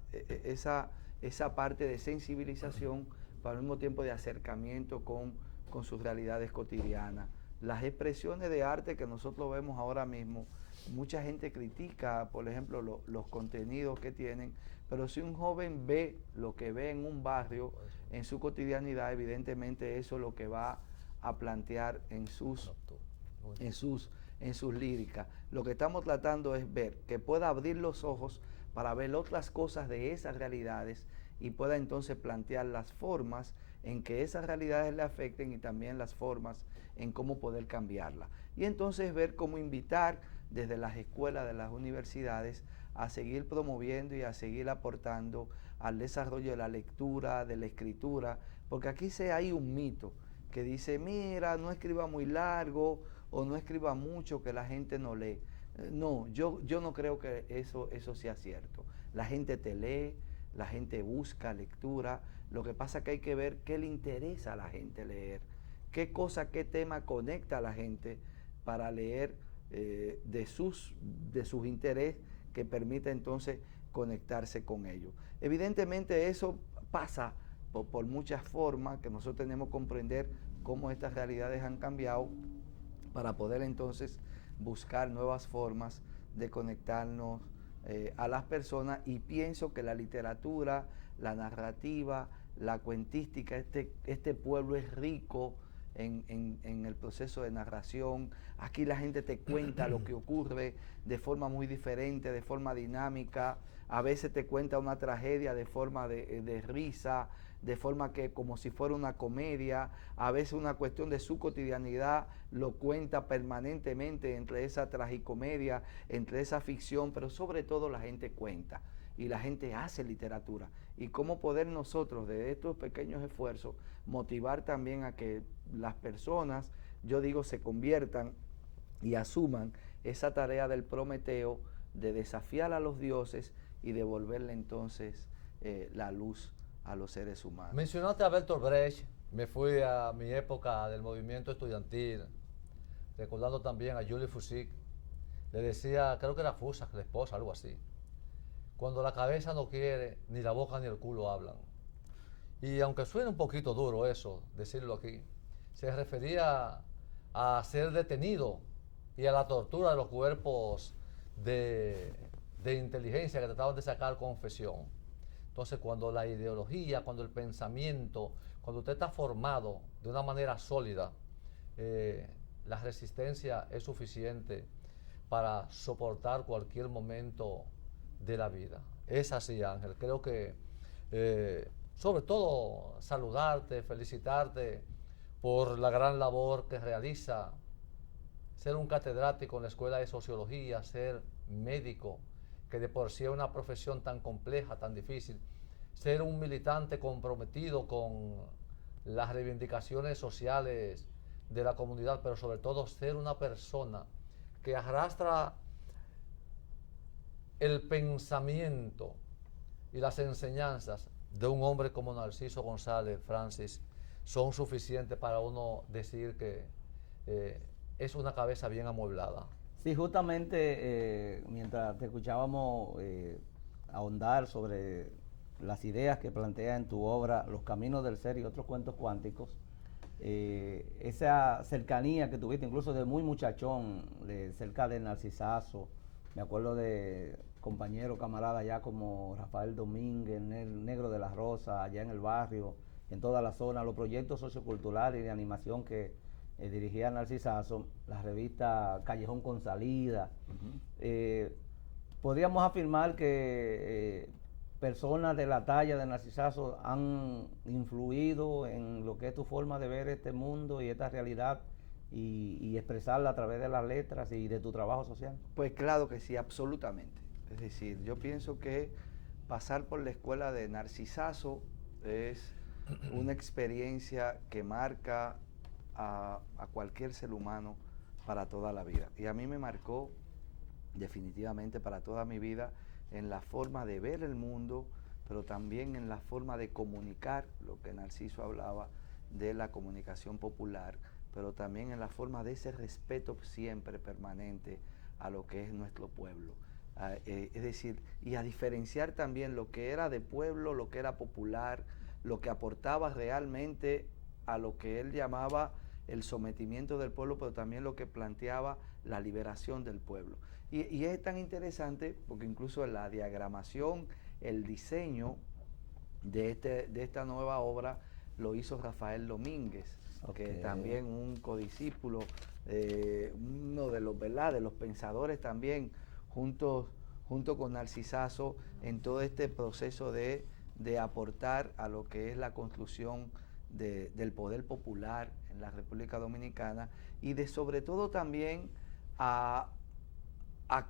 parte de sensibilización, pero al mismo tiempo de acercamiento con sus realidades cotidianas. Las expresiones de arte que nosotros vemos ahora mismo, mucha gente critica, por ejemplo, los contenidos que tienen, pero si un joven ve lo que ve en un barrio, en su cotidianidad, evidentemente eso es lo que va a plantear en sus líricas. Lo que estamos tratando es ver que pueda abrir los ojos para ver otras cosas de esas realidades y pueda entonces plantear las formas en que esas realidades le afecten y también las formas en cómo poder cambiarla. Y entonces ver cómo invitar desde las escuelas, de las universidades, a seguir promoviendo y a seguir aportando al desarrollo de la lectura, de la escritura, porque aquí hay un mito que dice, mira, no escriba muy largo o no escriba mucho que la gente no lee. No, yo no creo que eso sea cierto. La gente te lee, la gente busca lectura, lo que pasa es que hay que ver qué le interesa a la gente leer, qué cosa, qué tema conecta a la gente para leer de sus intereses que permita entonces conectarse con ellos. Evidentemente eso pasa por muchas formas que nosotros tenemos que comprender cómo estas realidades han cambiado para poder entonces buscar nuevas formas de conectarnos a las personas, y pienso que la literatura, la narrativa, la cuentística, este pueblo es rico en el proceso de narración. Aquí la gente te cuenta lo que ocurre de forma muy diferente, de forma dinámica. A veces te cuenta una tragedia de forma de risa, de forma que como si fuera una comedia. A veces una cuestión de su cotidianidad lo cuenta permanentemente entre esa tragicomedia, entre esa ficción, pero sobre todo la gente cuenta y la gente hace literatura. Y cómo poder nosotros, de estos pequeños esfuerzos, motivar también a que las personas, yo digo, se conviertan y asuman esa tarea del Prometeo de desafiar a los dioses y devolverle entonces la luz a los seres humanos. Mencionaste a Bertolt Brecht, me fui a mi época del movimiento estudiantil, recordando también a Julie Fusic. Le decía, creo que era Fusac, la esposa, algo así. Cuando la cabeza no quiere, ni la boca ni el culo hablan. Y aunque suene un poquito duro eso, decirlo aquí, se refería a ser detenido y a la tortura de los cuerpos de inteligencia que trataban de sacar confesión. Entonces, cuando la ideología, cuando el pensamiento, cuando usted está formado de una manera sólida, la resistencia es suficiente para soportar cualquier momento de la vida. Es así, Ángel. Creo que, sobre todo, saludarte, felicitarte por la gran labor que realiza, ser un catedrático en la Escuela de Sociología, ser médico, que de por sí es una profesión tan compleja, tan difícil, ser un militante comprometido con las reivindicaciones sociales de la comunidad, pero sobre todo ser una persona que arrastra el pensamiento y las enseñanzas de un hombre como Narciso González, Francis, son suficientes para uno decir que es una cabeza bien amueblada? Sí, justamente mientras te escuchábamos ahondar sobre las ideas que plantea en tu obra Los Caminos del Ser y otros cuentos cuánticos, esa cercanía que tuviste incluso de muy muchachón, cerca de Narcisazo, me acuerdo de compañeros, camaradas allá como Rafael Domínguez, Negro de la Rosa, allá en el barrio, en toda la zona, los proyectos socioculturales y de animación que dirigía Narcisazo, la revista Callejón con Salida. Podríamos afirmar que personas de la talla de Narcisazo han influido en lo que es tu forma de ver este mundo y esta realidad y expresarla a través de las letras y de tu trabajo social. Pues claro que sí, absolutamente. Es decir, yo pienso que pasar por la escuela de Narcisazo es una experiencia que marca a cualquier ser humano para toda la vida. Y a mí me marcó definitivamente para toda mi vida en la forma de ver el mundo, pero también en la forma de comunicar, lo que Narciso hablaba de la comunicación popular, pero también en la forma de ese respeto siempre permanente a lo que es nuestro pueblo. Es decir, y a diferenciar también lo que era de pueblo, lo que era popular, lo que aportaba realmente a lo que él llamaba el sometimiento del pueblo, pero también lo que planteaba la liberación del pueblo. Y es tan interesante porque incluso la diagramación, el diseño de esta nueva obra lo hizo Rafael Domínguez, que es también un codiscípulo, uno de los, ¿verdad?, de los pensadores también, junto con Narcisazo, en todo este proceso de aportar a lo que es la construcción del poder popular en la República Dominicana y de sobre todo también a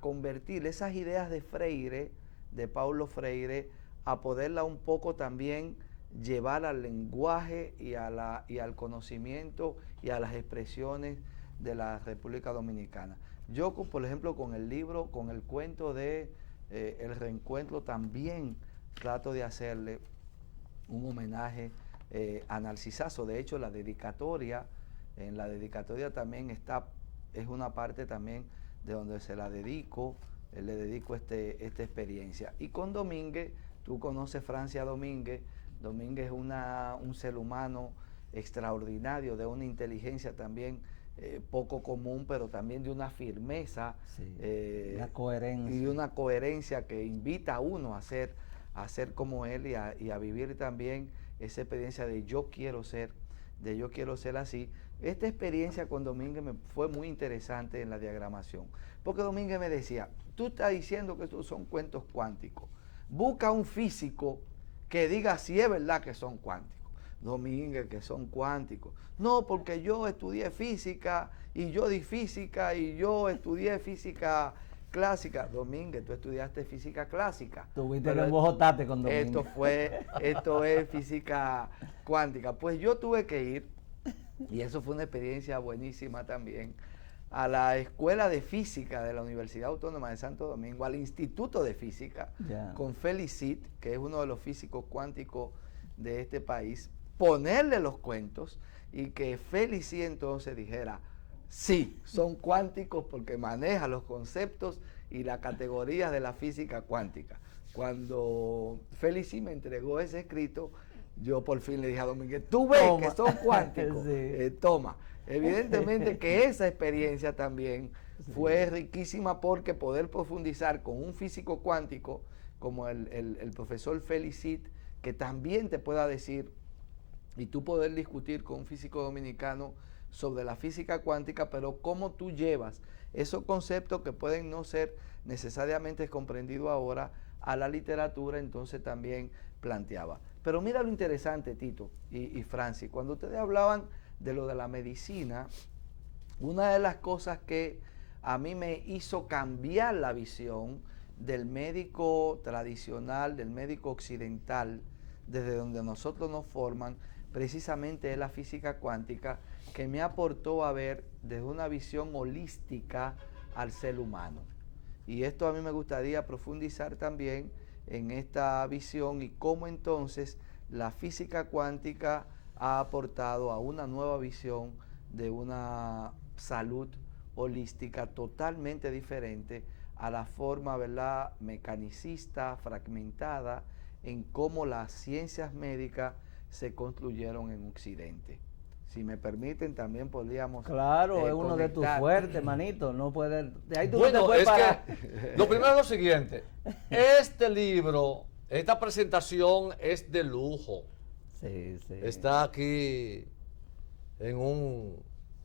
convertir esas ideas de Freire, de Paulo Freire, a poderla un poco también llevar al lenguaje y al conocimiento y a las expresiones de la República Dominicana. Yo, por ejemplo, con el libro, con el cuento de El Reencuentro, también trato de hacerle un homenaje a Narcisazo. De hecho, en la dedicatoria también es una parte también de donde se la dedico, le dedico esta experiencia. Y con Domínguez, tú conoces Francia Domínguez. Domínguez es un ser humano extraordinario, de una inteligencia también poco común, pero también de una firmeza, una coherencia. Y una coherencia que invita a uno a ser como él y a vivir también esa experiencia de yo quiero ser así. Esta experiencia con Domínguez me fue muy interesante en la diagramación, porque Domínguez me decía, tú estás diciendo que estos son cuentos cuánticos, busca un físico que diga si es verdad que son cuánticos. Domínguez, que son cuánticos. No, porque yo estudié física y yo di física y yo estudié física clásica. Domínguez, tú estudiaste física clásica. Tuviste que embojotarte con Domínguez. Esto es física cuántica. Pues yo tuve que ir, y eso fue una experiencia buenísima también, a la Escuela de Física de la Universidad Autónoma de Santo Domingo, al Instituto de Física, con Felicit, que es uno de los físicos cuánticos de este país, ponerle los cuentos y que Felicit entonces dijera, sí, son cuánticos porque maneja los conceptos y las categorías de la física cuántica. Cuando Felicit me entregó ese escrito, yo por fin le dije a Domínguez, tú ves que son cuánticos, sí. Toma. Evidentemente que esa experiencia también fue riquísima, porque poder profundizar con un físico cuántico como el profesor Felicit, que también te pueda decir, y tú poder discutir con un físico dominicano sobre la física cuántica, pero cómo tú llevas esos conceptos que pueden no ser necesariamente comprendidos ahora a la literatura, entonces también planteaba. Pero mira lo interesante, Tito y Francis, cuando ustedes hablaban de lo de la medicina, una de las cosas que a mí me hizo cambiar la visión del médico tradicional, del médico occidental, desde donde nosotros nos forman, precisamente es la física cuántica, que me aportó a ver desde una visión holística al ser humano. Y esto a mí me gustaría profundizar también en esta visión y cómo entonces la física cuántica ha aportado a una nueva visión de una salud holística totalmente diferente a la forma, ¿verdad?, mecanicista, fragmentada, en cómo las ciencias médicas se construyeron en Occidente. Si me permiten, también podríamos... Claro, es uno de tus conectar. fuertes, manito. No puede, de ahí tú Bueno, no te puedes es parar. que lo primero es lo siguiente. Este libro, esta presentación es de lujo. Sí, sí. Está aquí en un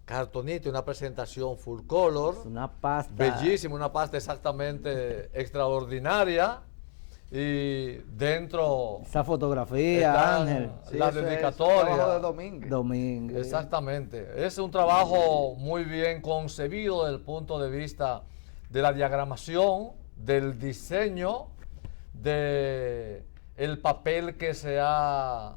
cartonito, una presentación full color. Es una pasta. Bellísima, una pasta exactamente extraordinaria. Y dentro Esa fotografía, están Ángel. Sí, la eso es dedicatoria. trabajo de Domínguez. Domínguez. Exactamente. Es un trabajo muy bien concebido desde el punto de vista de la diagramación, del diseño, de el papel que se ha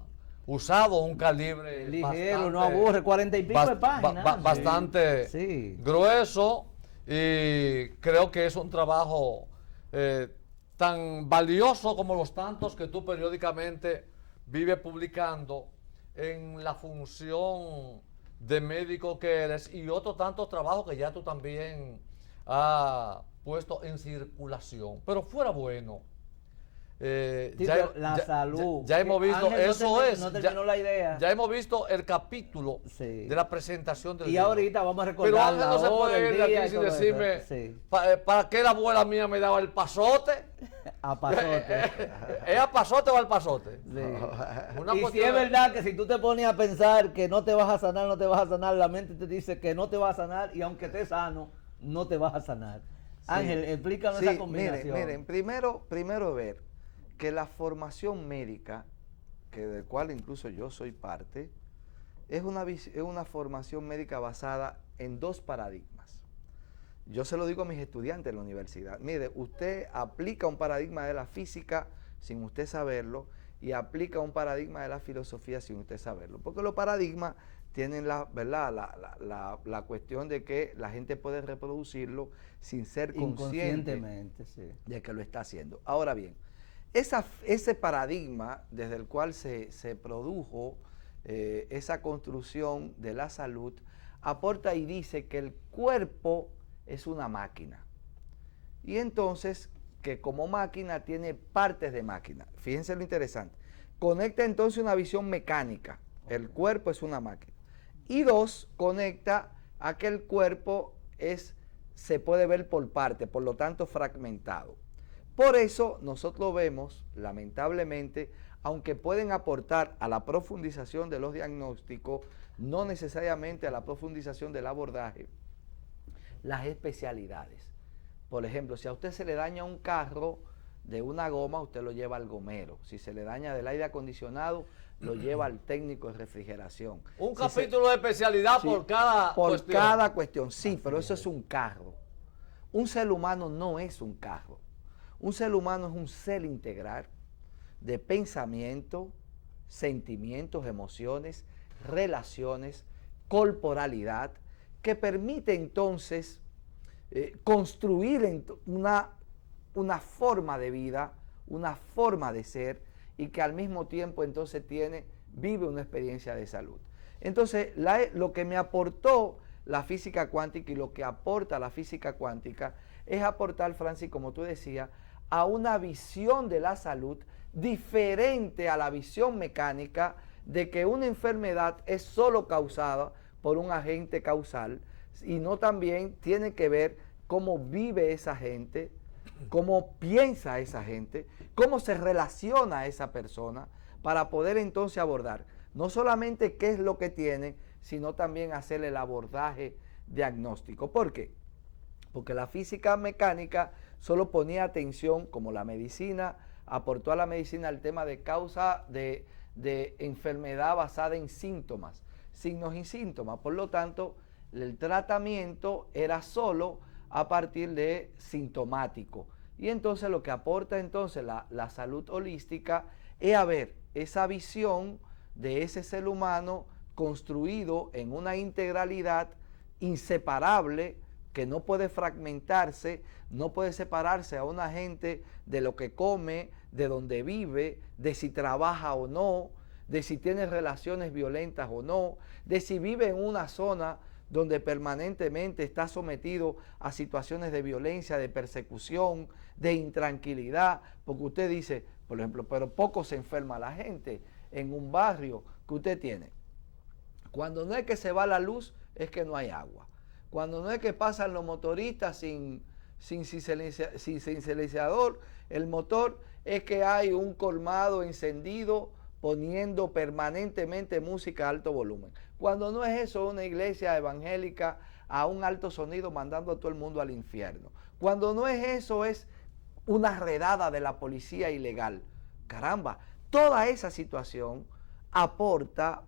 usado, un calibre Ligero, no bastante- aburre, 40 y pico de páginas. Sí. bastante Sí. grueso, y creo que es un trabajo tan valioso como los tantos que tú periódicamente vives publicando en la función de médico que eres, y otros tantos trabajos que ya tú también has puesto en circulación. Pero fuera bueno. Tito, la salud. Ya hemos visto, Ángel eso es. No terminó la idea. Ya hemos visto el capítulo Sí. de la presentación del Y libro. ahorita vamos a Pero recordar Ángel la no se hora, puede el ir de día aquí y sin todo eso. decirme Sí. ¿para qué la abuela mía me daba el pasote? A pasote. ¿Es a pasote o al pasote? Sí. Una Y si cuestión es de- verdad que si tú te pones a pensar que no te vas a sanar, no te vas a sanar, la mente te dice que no te vas a sanar, y aunque estés sano, no te vas a sanar. Ángel, explícanos esa combinación. Miren, primero ver que la formación médica, que del cual incluso yo soy parte, es una formación médica basada en dos paradigmas. Yo se lo digo a mis estudiantes en la universidad. Mire, usted aplica un paradigma de la física sin usted saberlo, y aplica un paradigma de la filosofía sin usted saberlo. Porque los paradigmas tienen la cuestión de que la gente puede reproducirlo sin ser consciente Inconscientemente, sí. de que lo está haciendo. Ahora bien, ese paradigma desde el cual se produjo esa construcción de la salud, aporta y dice que el cuerpo es una máquina. Y entonces, que como máquina tiene partes de máquina. Fíjense lo interesante. Conecta entonces una visión mecánica. El cuerpo es una máquina. Y dos, conecta a que el cuerpo se puede ver por parte, por lo tanto fragmentado. Por eso nosotros vemos, lamentablemente, aunque pueden aportar a la profundización de los diagnósticos, no necesariamente a la profundización del abordaje, las especialidades. Por ejemplo, si a usted se le daña un carro de una goma, usted lo lleva al gomero. Si se le daña del aire acondicionado, lo lleva al técnico de refrigeración. Un Si capítulo de especialidad Sí, por cada por cuestión. cada cuestión, sí, pero eso es un carro. Un ser humano no es un carro. Un ser humano es un ser integral de pensamiento, sentimientos, emociones, relaciones, corporalidad, que permite entonces construir una forma de vida, una forma de ser, y que al mismo tiempo entonces vive una experiencia de salud. Entonces, lo que me aportó la física cuántica y lo que aporta la física cuántica es aportar, Francis, como tú decías, a una visión de la salud diferente a la visión mecánica de que una enfermedad es solo causada por un agente causal, y no también tiene que ver cómo vive esa gente, cómo piensa esa gente, cómo se relaciona esa persona, para poder entonces abordar no solamente qué es lo que tiene, sino también hacer el abordaje diagnóstico. ¿Por qué? Porque la física mecánica solo ponía atención, como la medicina aportó a la medicina, el tema de causa de enfermedad basada en síntomas, signos y síntomas. Por lo tanto, el tratamiento era solo a partir de sintomático. Y entonces lo que aporta entonces la salud holística es a ver esa visión de ese ser humano construido en una integralidad inseparable que no puede fragmentarse, no puede separarse a una gente de lo que come, de donde vive, de si trabaja o no, de si tiene relaciones violentas o no, de si vive en una zona donde permanentemente está sometido a situaciones de violencia, de persecución, de intranquilidad, porque usted dice, por ejemplo, pero poco se enferma la gente en un barrio que usted tiene. Cuando no es que se va la luz, es que no hay agua. Cuando no es que pasan los motoristas sin silenciador, el motor, es que hay un colmado encendido poniendo permanentemente música a alto volumen. Cuando no es eso, una iglesia evangélica a un alto sonido mandando a todo el mundo al infierno. Cuando no es eso, es una redada de la policía ilegal. Caramba, toda esa situación aporta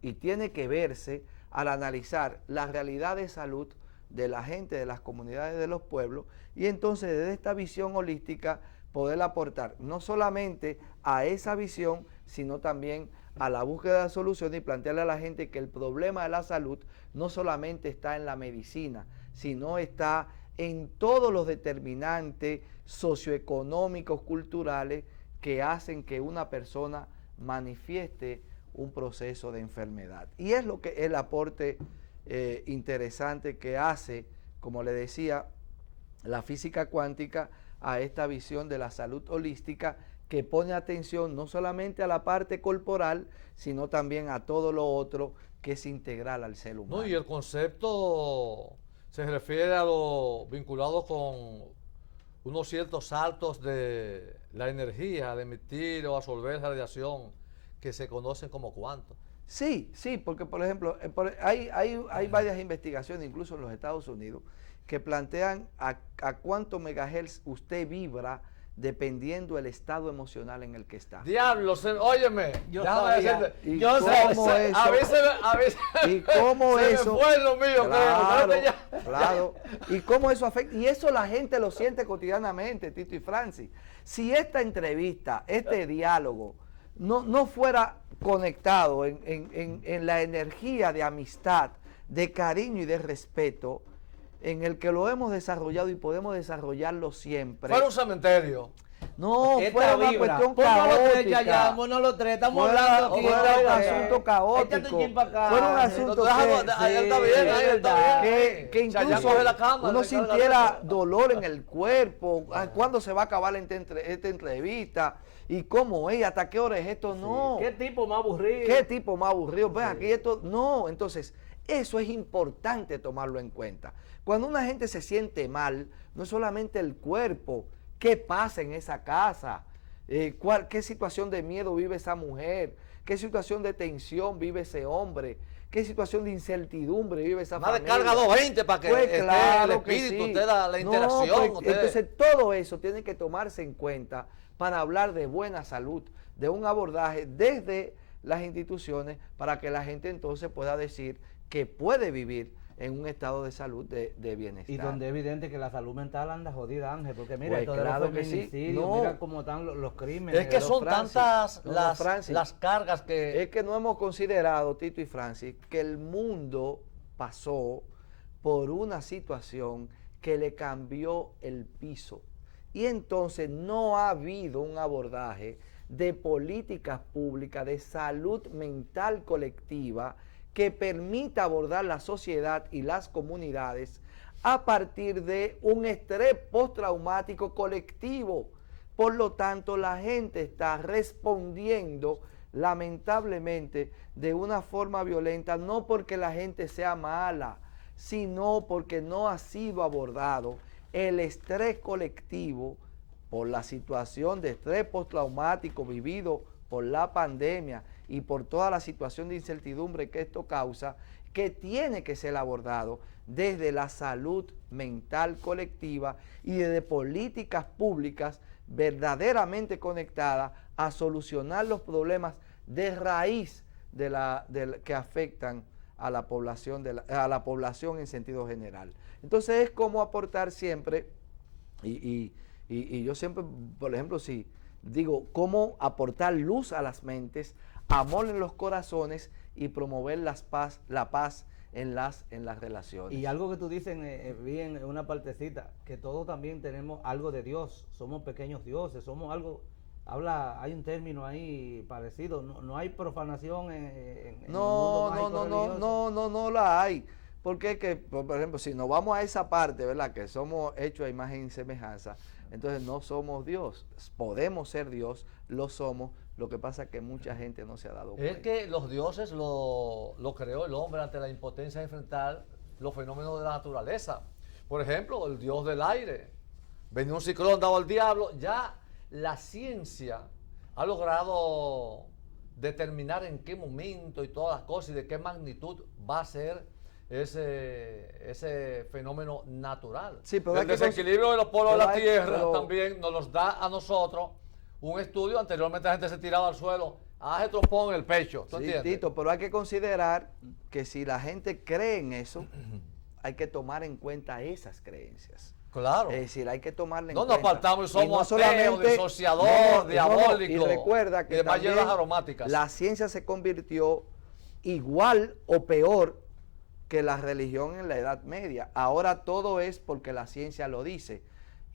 y tiene que verse al analizar la realidad de salud de la gente, de las comunidades, de los pueblos, y entonces desde esta visión holística poder aportar no solamente a esa visión, sino también a la búsqueda de soluciones y plantearle a la gente que el problema de la salud no solamente está en la medicina, sino está en todos los determinantes socioeconómicos, culturales que hacen que una persona manifieste un proceso de enfermedad. Y es lo que el aporte interesante que hace, como le decía, la física cuántica a esta visión de la salud holística, que pone atención no solamente a la parte corporal, sino también a todo lo otro que es integral al ser humano. No, y el concepto se refiere a lo vinculado con unos ciertos saltos de la energía, de emitir o absorber radiación, que se conocen como cuantos. Sí, sí, porque por ejemplo, hay varias investigaciones, incluso en los Estados Unidos, que plantean a cuánto megahertz usted vibra dependiendo el estado emocional en el que está. Diablos, óyeme, Yo déjame sabía. decirte, ¿Y yo cómo sé, eso? a veces ¿Y cómo se eso? me fue lo mío, Claro, creo. Ya. claro. ¿Y cómo eso afecta? Y eso la gente lo siente cotidianamente, Tito y Francis. Si esta entrevista, este diálogo, no fuera conectado en la energía de amistad, de cariño y de respeto, en el que lo hemos desarrollado y podemos desarrollarlo siempre. Fuera un cementerio. No, Esta fue una vibra. cuestión Ponnos los tres, caótica. ya, ponnos los tres, estamos Fuera hablando aquí. un asunto Échate caótico. un chin pa' acá. Fue un asunto Ahí está bien, ahí está bien. que Chayanne incluso coge la cámara, uno le carga la sintiera cámara. dolor en el cuerpo. ¿Cuándo se va a acabar esta entrevista? ¿Y cómo es? ¿Hasta qué hora es esto? No. ¿Qué tipo más aburrido? ¿Qué tipo más aburrido? Ven aquí esto. No, entonces, eso es importante tomarlo en cuenta. Cuando una gente se siente mal, no es solamente el cuerpo, ¿qué pasa en esa casa? ¿Qué situación de miedo vive esa mujer? ¿Qué situación de tensión vive ese hombre? ¿Qué situación de incertidumbre vive esa Más de familia? carga 220 para que Pues esté claro el que espíritu, sí. usted la No, interacción. pues, usted- entonces todo eso tiene que tomarse en cuenta para hablar de buena salud, de un abordaje desde las instituciones para que la gente entonces pueda decir que puede vivir en un estado de salud de bienestar. Y donde es evidente que la salud mental anda jodida, Ángel, porque mira, Pues esto claro de que los sí. feminicidios, No. mira cómo están los crímenes. Es que son Francis, tantas no, Francis. las cargas que... Es que no hemos considerado, Tito y Francis, que el mundo pasó por una situación que le cambió el piso. Y entonces no ha habido un abordaje de políticas públicas, de salud mental colectiva, que permita abordar la sociedad y las comunidades a partir de un estrés postraumático colectivo. Por lo tanto, la gente está respondiendo lamentablemente de una forma violenta, no porque la gente sea mala, sino porque no ha sido abordado el estrés colectivo por la situación de estrés postraumático vivido por la pandemia y por toda la situación de incertidumbre que esto causa, que tiene que ser abordado desde la salud mental colectiva y desde políticas públicas verdaderamente conectadas a solucionar los problemas de raíz que afectan a la población en sentido general. Entonces es como aportar siempre, y yo siempre, por ejemplo, si digo, cómo aportar luz a las mentes, amor en los corazones y promover la paz en las relaciones. Y algo que tú dices vi en una partecita, que todos también tenemos algo de Dios, somos pequeños dioses, somos algo, hay un término ahí parecido, no hay profanación en el mundo mágico religioso. No la hay. Porque es que, por ejemplo, si nos vamos a esa parte, ¿verdad? Que somos hechos a imagen y semejanza, entonces no somos Dios. Podemos ser Dios, lo somos. Lo que pasa es que mucha gente no se ha dado cuenta. Es que los dioses lo creó el hombre ante la impotencia de enfrentar los fenómenos de la naturaleza. Por ejemplo, el dios del aire. Venía un ciclón dado al diablo. Ya la ciencia ha logrado determinar en qué momento y todas las cosas y de qué magnitud va a ser ese fenómeno natural. Sí, pero el desequilibrio de los polos de la Tierra también nos los da a nosotros un estudio. Anteriormente la gente se tiraba al suelo, hace trompón en el pecho. ¿Tú entiendes? Tito, pero hay que considerar que si la gente cree en eso, hay que tomar en cuenta esas creencias. Claro. Es decir, hay que tomarle en no cuenta. nos faltamos y somos no ateos, disociador, diabólico. Y recuerda que demás hierbas aromáticas. La ciencia se convirtió igual o peor que la religión en la Edad Media. Ahora todo es porque la ciencia lo dice.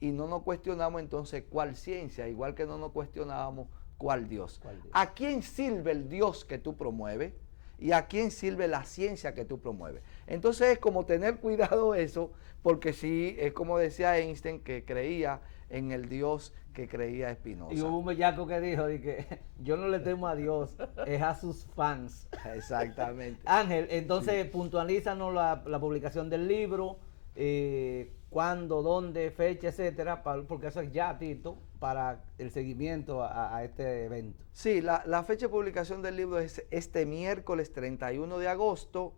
Y no nos cuestionamos entonces cuál ciencia, igual que no nos cuestionábamos cuál Dios. ¿A quién sirve el Dios que tú promueves? ¿Y a quién sirve la ciencia que tú promueves? Entonces es como tener cuidado eso, porque sí, es como decía Einstein, que creía en el Dios que creía Spinoza. Y hubo un bellaco que dijo que yo no le temo a Dios, es a sus fans. Exactamente. Ángel, entonces puntualízanos la publicación del libro, cuándo, dónde, fecha, etcétera, porque eso es ya, Tito, para el seguimiento a este evento. Sí, la fecha de publicación del libro es este miércoles 31 de agosto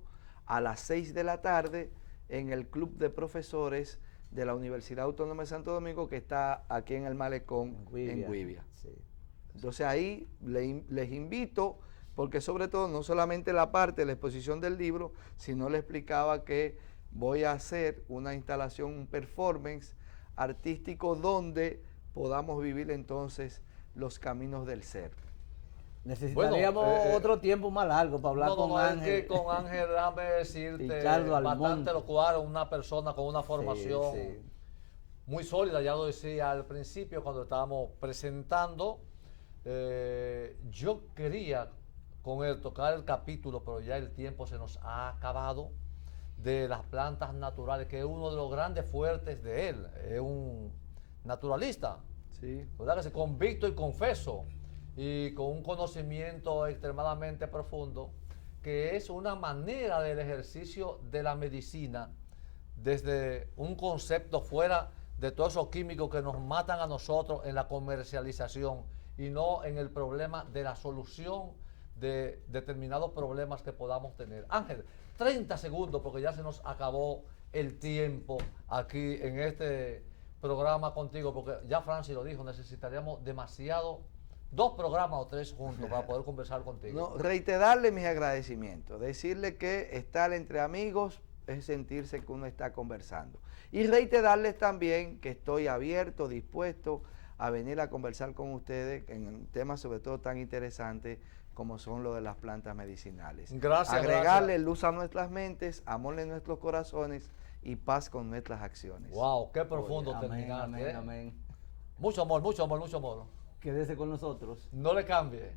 a las 6 de la tarde en el Club de Profesores de la Universidad Autónoma de Santo Domingo, que está aquí en el Malecón, en Güivia. Sí. Entonces ahí les invito, porque sobre todo no solamente la parte de la exposición del libro, sino le explicaba que voy a hacer una instalación, un performance artístico donde podamos vivir entonces los caminos del ser. Necesitaríamos otro tiempo más largo para hablar con Ángel. Es que con Ángel, déjame decirte, bastante lo cual, una persona con una formación muy sólida, ya lo decía al principio cuando estábamos presentando. Yo quería con él tocar el capítulo, pero ya el tiempo se nos ha acabado, de las plantas naturales, que es uno de los grandes fuertes de él. Es un naturalista, ¿verdad? Que se convicto y confeso, y con un conocimiento extremadamente profundo, que es una manera del ejercicio de la medicina desde un concepto fuera de todos esos químicos que nos matan a nosotros en la comercialización y no en el problema de la solución de determinados problemas que podamos tener. Ángel, 30 segundos porque ya se nos acabó el tiempo aquí en este programa contigo, porque ya Francis lo dijo, necesitaríamos demasiado, 2 programas o 3 juntos para poder conversar contigo. No, reiterarle mis agradecimientos, decirle que estar entre amigos es sentirse que uno está conversando. Y reiterarles también que estoy abierto, dispuesto a venir a conversar con ustedes en temas sobre todo tan interesantes como son lo de las plantas medicinales. Gracias. Agregarle luz a nuestras mentes, amor en nuestros corazones y paz con nuestras acciones. Wow, qué profundo terminaste. Amén. Mucho amor, mucho amor, mucho amor. Quédese con nosotros. No le cambie.